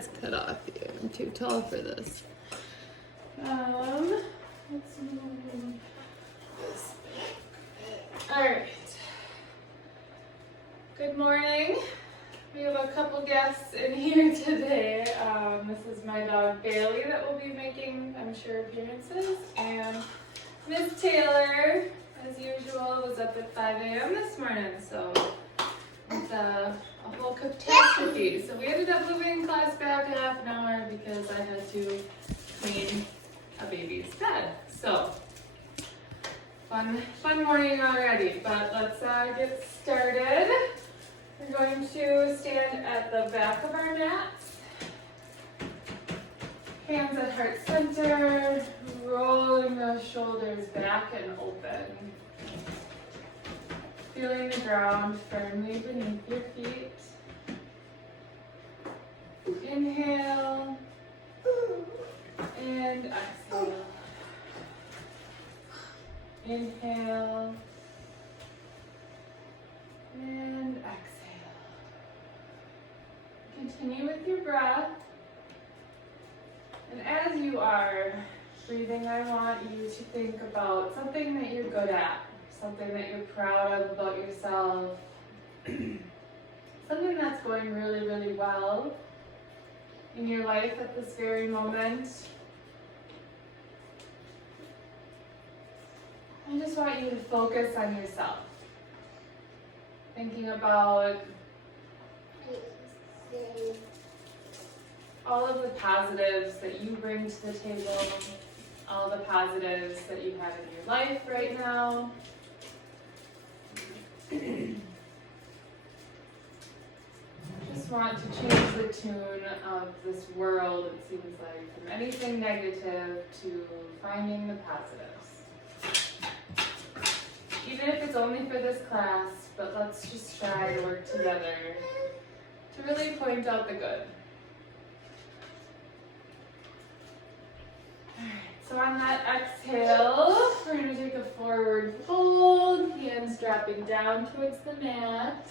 head's cut off here. I'm too tall for this. Let's move this back. All right. Good morning. We have a couple guests in here today. This is my dog Bailey that will be making, I'm sure, appearances. And Miss Taylor, as usual, was up at 5 a.m. this morning. So it's a whole catastrophe. So we ended up moving class back a half an hour because I had to clean a baby's bed. So fun morning already. But let's get started. We're going to stand at the back of our mats. Hands at heart center, rolling the shoulders back and open. Feeling the ground firmly beneath your feet. Inhale and exhale. Inhale and exhale. Continue with your breath. And as you are breathing, I want you to think about something that you're good at, something that you're proud of about yourself, something that's going really, really well in your life at this very moment. I just want you to focus on yourself, thinking about all of the positives that you bring to the table, all the positives that you have in your life right now. Just want to change the tune of this world, it seems like, from anything negative to finding the positives. Even if it's only for this class, but let's just try to work together to really point out the good. Alright, so on that exhale, we're going to take a forward fold, hands dropping down towards the mat.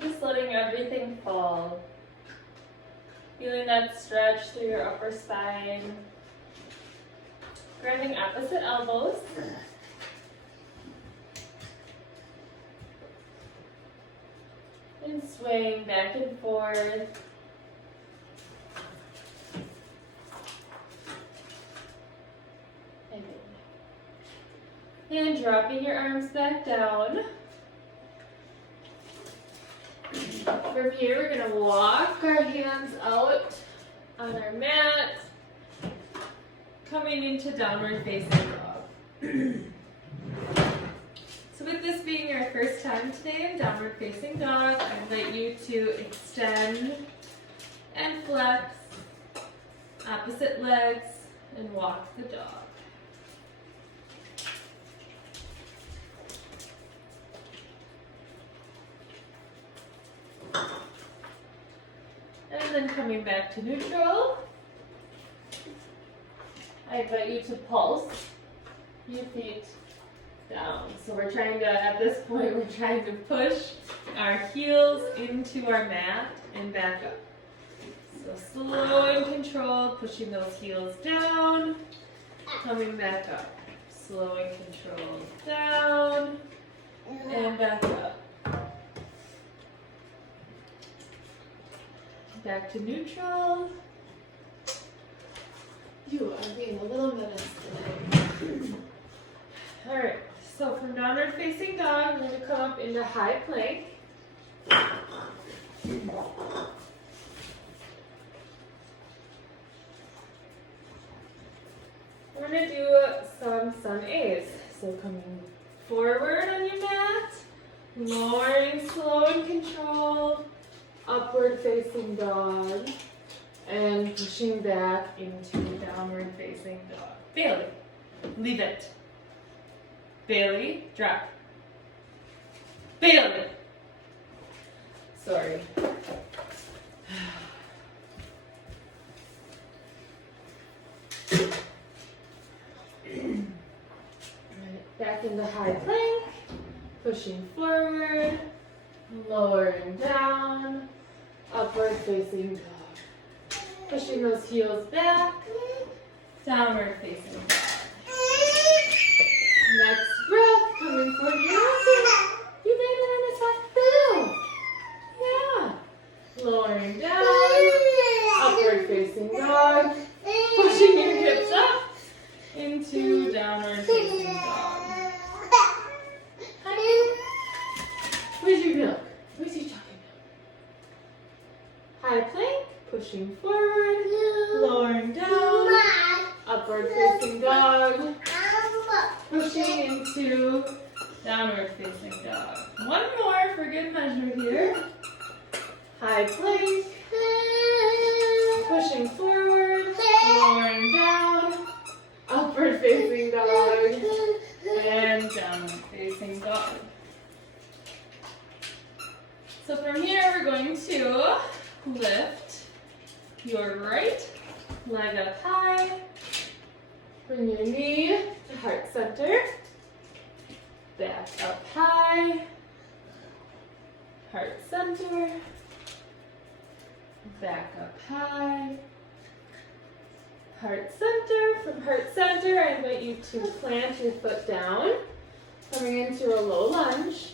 Just letting everything fall. Feeling that stretch through your upper spine. Grabbing opposite elbows. And swaying back and forth. And dropping your arms back down. From here, we're going to walk our hands out on our mat, coming into downward facing dog. So with this being your first time today in downward facing dog, I invite you to extend and flex opposite legs and walk the dog. And then coming back to neutral, I invite you to pulse your feet down. So we're trying to, at this point, we're trying to push our heels into our mat and back up. So slow and controlled, pushing those heels down, coming back up. Slow and controlled, down, and back up. Back to neutral. You are being a little menace today. All right, so from downward facing dog, we're going to come up into high plank. We're going to do some A's. So coming forward on your mat, lowering slow and controlled, upward facing dog, and pushing back into downward facing dog. Bailey, leave it. Bailey, drop. Bailey. Sorry. Back into high plank. Pushing forward. Lowering down. Upward facing dog. Pushing those heels back. Downward facing dog. Next breath, coming for you. You made it in the top fiddle. Yeah. Lowering down. Upward facing dog. Pushing your hips up into downward facing dog. Honey, where's your milk? Where's your chocolate milk? High plank, pushing forward, lowering down, upward facing dog, pushing into downward facing dog. One more for good measure here. High plank, pushing forward, lowering down, upward facing dog, and downward facing dog. So from here, we're going to lift your right leg up high. Bring your knee to heart center. Back up high. Heart center. Back up high. Heart center. From heart center, I invite you to plant your foot down. Coming into a low lunge.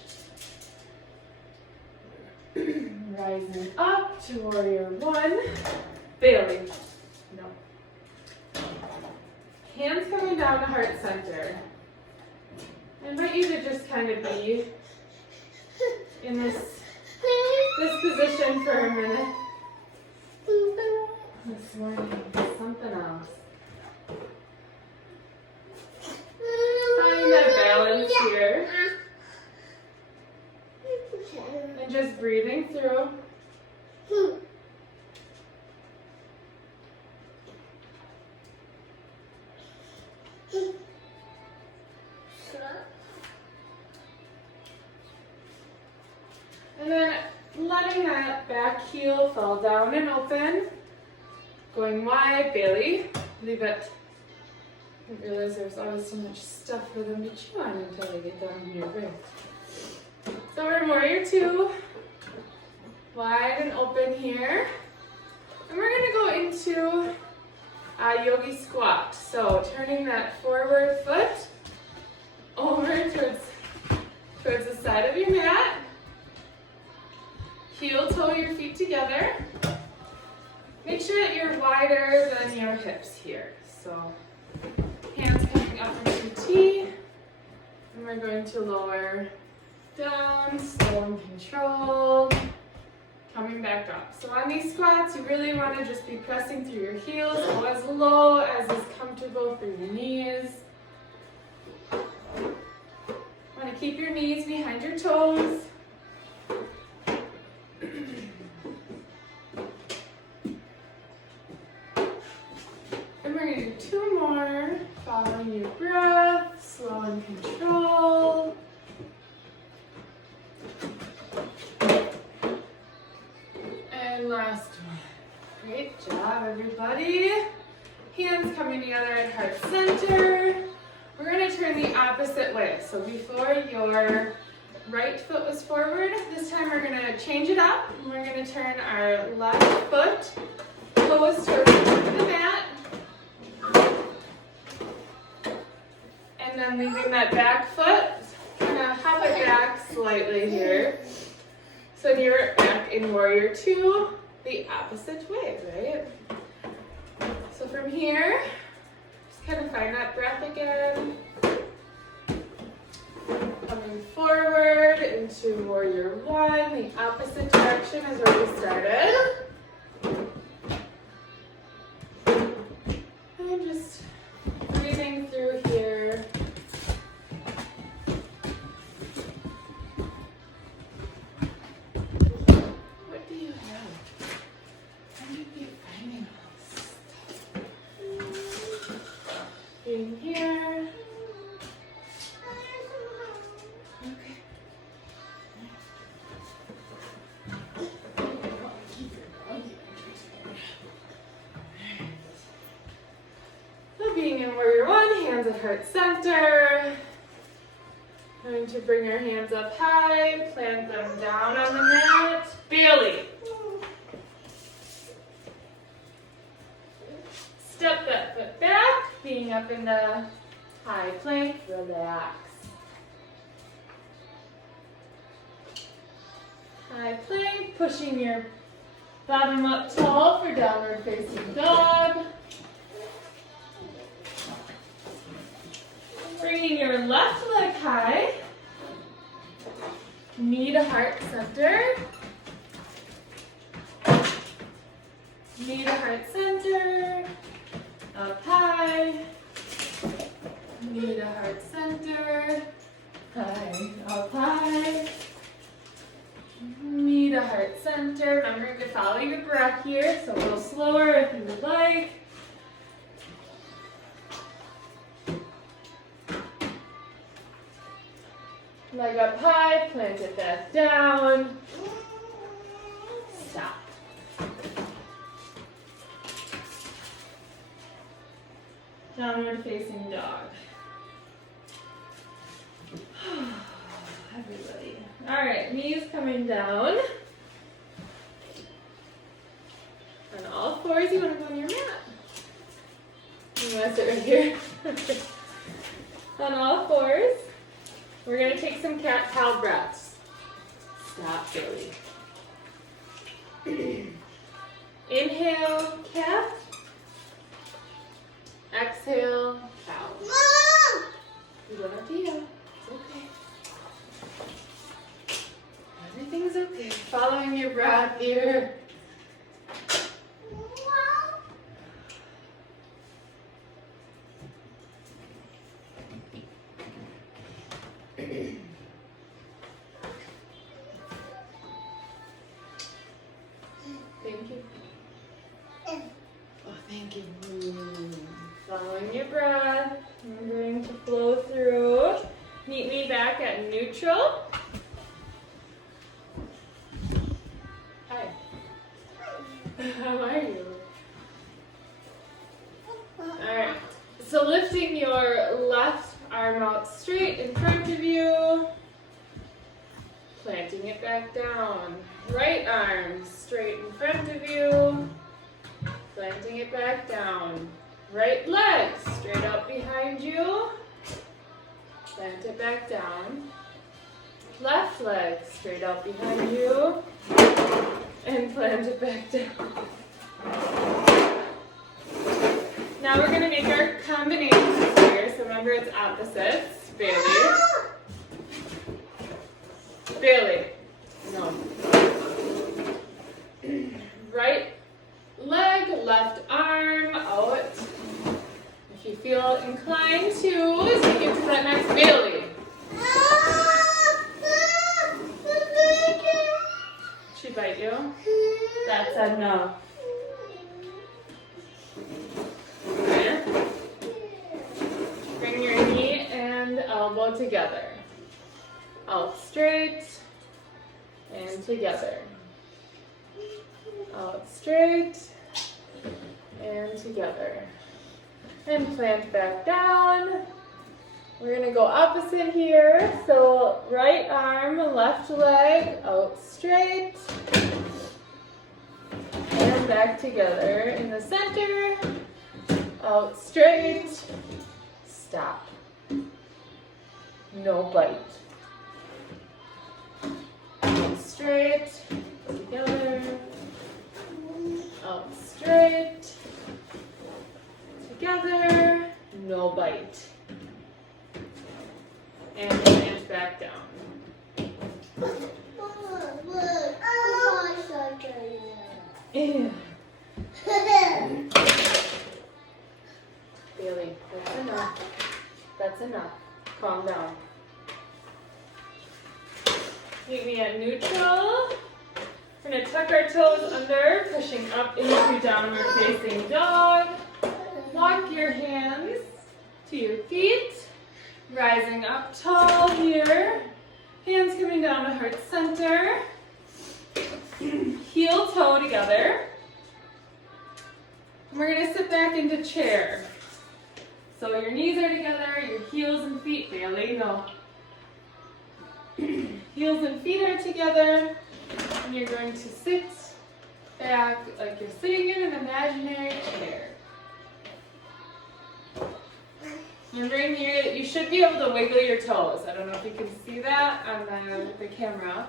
Rising up to warrior one. Bailey. No. Hands coming down to heart center. I invite you to just kind of be in this position for a minute. This morning, something else. Find that balance here. And just breathing through. And then letting that back heel fall down and open. Going wide, Bailey. Leave it. I didn't realize there was always so much stuff for them to chew on until they get down here. Right. So we're in warrior two. Wide and open here. And we're going to go into a yogi squat. So turning that forward foot over towards the side of your mat. Heel toe your feet together. Make sure that you're wider than your hips here. So hands coming up into T. And we're going to lower down, slow and controlled. Coming back up. So on these squats, you really want to just be pressing through your heels. Go as low as is comfortable for your knees. Want to keep your knees behind your toes. And we're going to do two more. Following your breath, slow and controlled. And last one. Great job, everybody. Hands coming together at heart center. We're going to turn the opposite way. So before your right foot was forward, this time we're going to change it up. And we're going to turn our left foot close towards the mat. And then leaving that back foot, kind of hop it back slightly here. So you're back in warrior two, the opposite way, right? So from here, just kind of find that breath again. Coming forward into warrior one, the opposite direction as where we started. And just breathing through here. What do you have? How do you keep finding all this stuff? In here. Okay. So being in warrior one, hands at heart center. Going to bring our hands up high, plant them down on the mat. Bailey. Step that foot back, being up in the high plank, relax. High plank, pushing your bottom up tall for downward facing dog. Bringing your left leg high, knee to heart center. Knee to heart center, up high, knee to heart center, high, up high, knee to heart center. Remember to follow your breath here, so a little slower if you would like. Leg up high, plant it back down. Stop. Downward facing dog. Everybody. All right, knees coming down. On all fours, you want to go on your mat. You want to sit right here. On all fours. We're going to take some cat-cow breaths. Stop, Billy. Inhale, cat. Exhale, cow. You don't have to yell. It's okay. Everything's okay. Following your breath here. Thank you. Oh, thank you. Following your breath. Remembering to flow through. Meet me back at neutral. Hi. How are you? Alright. So lifting your left arm out straight in front of you. Planting it back down. Right arm straight in front of you. Planting it back down. Right leg straight out behind you. Plant it back down. Left leg straight out behind you. And plant it back down. Now we're going to make our combinations here. So remember it's opposites. Bailey. Bailey. No. Right leg, left arm out. If you feel inclined to, take it to that next Bailey. She bite you? That said no. Here. Bring your knee and elbow together. Out straight and together. Out straight and together. And plant back down. We're going to go opposite here. So right arm, left leg, out straight. And back together in the center. Out straight. Stop. No bite. Out straight. Together. Out straight. Together. No bite. And plant back down. Ew. Bailey, that's enough. That's enough. Calm down. Meet me at neutral. We're going to tuck our toes under, pushing up into downward facing dog. Walk your hands to your feet. Rising up tall here. Hands coming down to heart center. Heel toe together. And we're going to sit back into chair. So your knees are together, your heels and feet, Bailey, no. Heels and feet are together, and you're going to sit back like you're sitting in an imaginary chair. Remembering you should be able to wiggle your toes. I don't know if you can see that on the camera,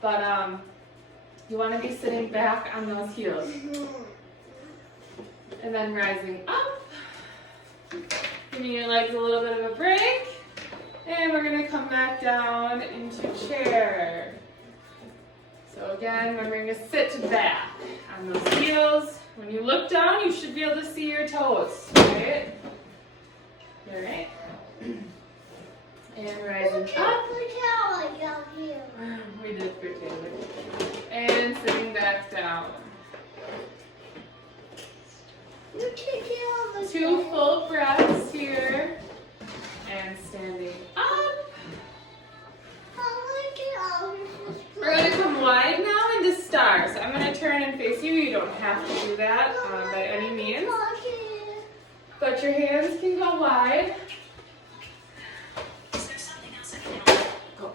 but you want to be sitting back on those heels. And then rising up, giving your legs a little bit of a break. And we're going to come back down into chair. So again, remembering to sit back on those heels. When you look down, you should be able to see your toes, right? All right. And rising up. We did for Taylor. And sitting back down. 2 full breaths here. And standing up. We're going to come wide now into stars. So I'm going to turn and face you. You don't have to do that by any means. But your hands can go wide. Is there something else I can help? Go.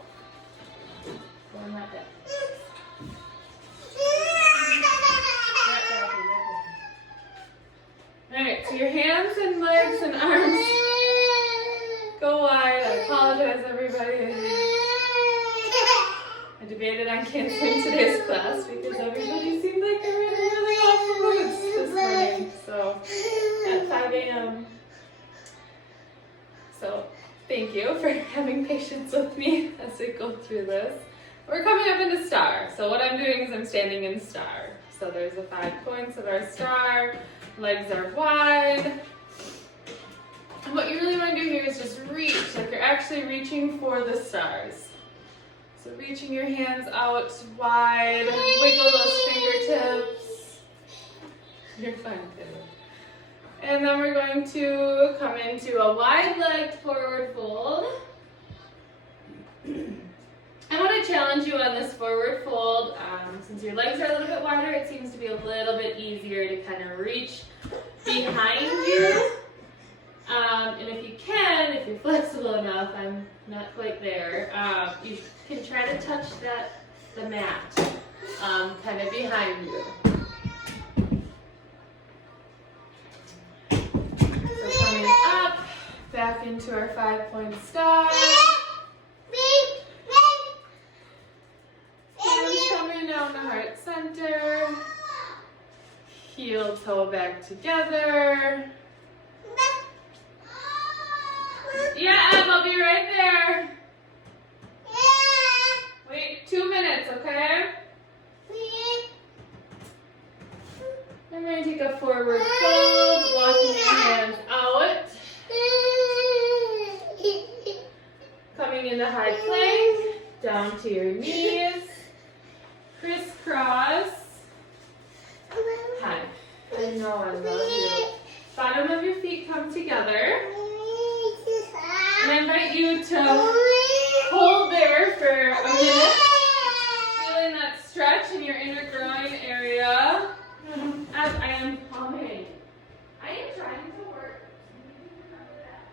Go in that bed. Alright, so your hands and legs and arms go wide. I apologize, everybody. I debated on canceling today's class because everybody seemed like they were in really awful moods this morning. So, at 5 a.m. So, thank you for having patience with me as we go through this. We're coming up into star. So what I'm doing is I'm standing in star. So there's the 5 points of our star. Legs are wide. And what you really want to do here is just reach, like you're actually reaching for the stars. So reaching your hands out wide, wiggle those fingertips. You're fine, Taylor. And then we're going to come into a wide-legged forward fold. I want to challenge you on this forward fold. Since your legs are a little bit wider, it seems to be a little bit easier to kind of reach behind you. And if you can, if you're flexible enough, I'm not quite there, you can try to touch the mat kind of behind you. So coming up, back into our 5-point star. Hands coming down to heart center. Heel toe back together. Yeah, Em, I'll be right there. Wait 2 minutes, okay? I'm going to take a forward fold, walking your hands out. Coming into high plank, down to your knees. Crisscross. Hi. I know I love you. Bottom of your feet come together. And I invite you to hold there for a minute. Feeling that stretch in your inner groin area. As I am calming. I am trying to work. Remember that.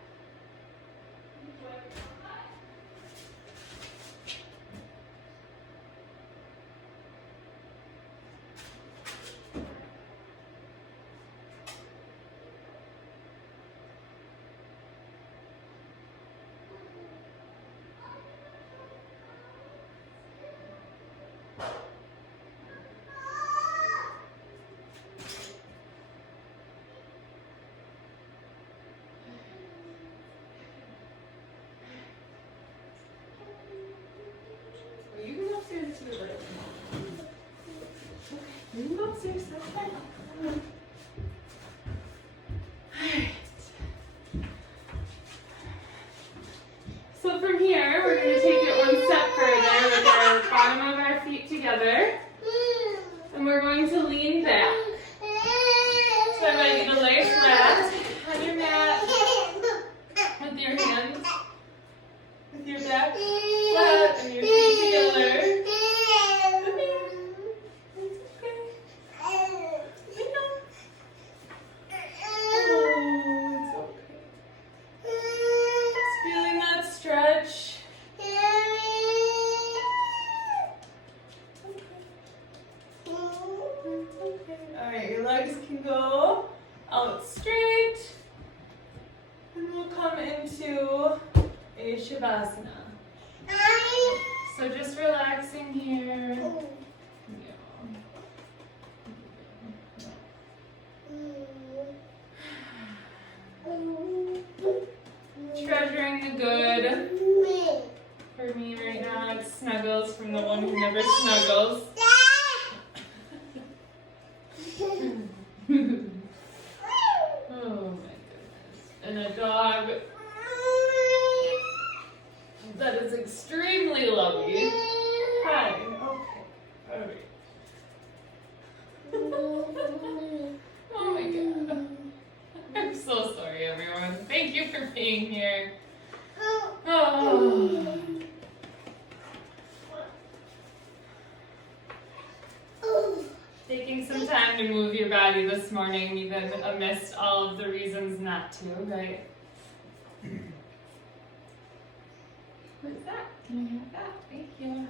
You can go upstairs to the room. You can go upstairs, that's fine. Alright. So from here, we're going to take it one step further with our bottom of our feet together. And we're going to lean back. So I invite you to lay flat on your mat with your hands, with your back flat and your feet together. Come here. It's okay. I know. Oh, it's okay. Just feeling that stretch. Shavasana. So just relaxing here. Treasuring the good. For me right now, it's snuggles from the one who never snuggles. Oh my goodness. And a dog that is extremely lovely. Hi. Okay. Alright. Oh my god. I'm so sorry, everyone. Thank you for being here. Oh. Taking some time to move your body this morning, even amidst all of the reasons not to, right? What's that? Can I have that? Thank you.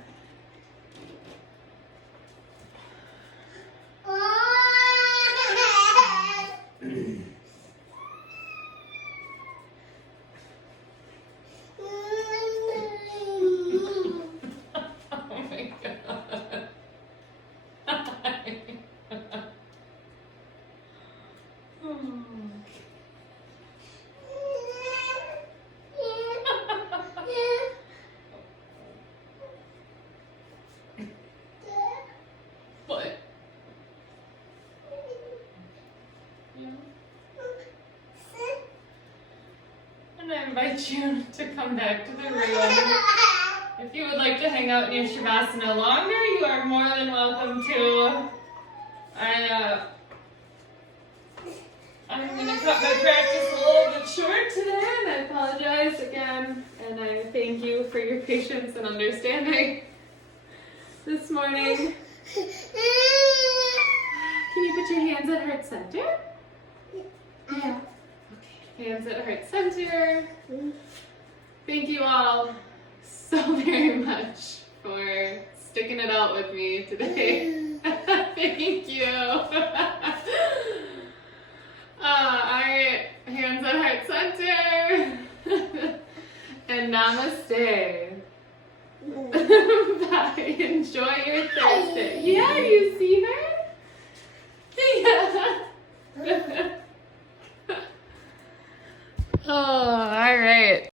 What? Yeah. And I invite you to come back to the room. If you would like to hang out in your Shavasana longer, you are more than welcome to. I'm going to cut my practice a little bit short today, and I apologize again, and I thank you for your patience and understanding this morning. Can you put your hands at heart center? Yeah. Okay, hands at heart center. Thank you all so very much for sticking it out with me today. Thank you. Alright, hands at heart center. And namaste. Bye. Enjoy your Thursday. Yeah, you see her? Yeah. Oh, alright.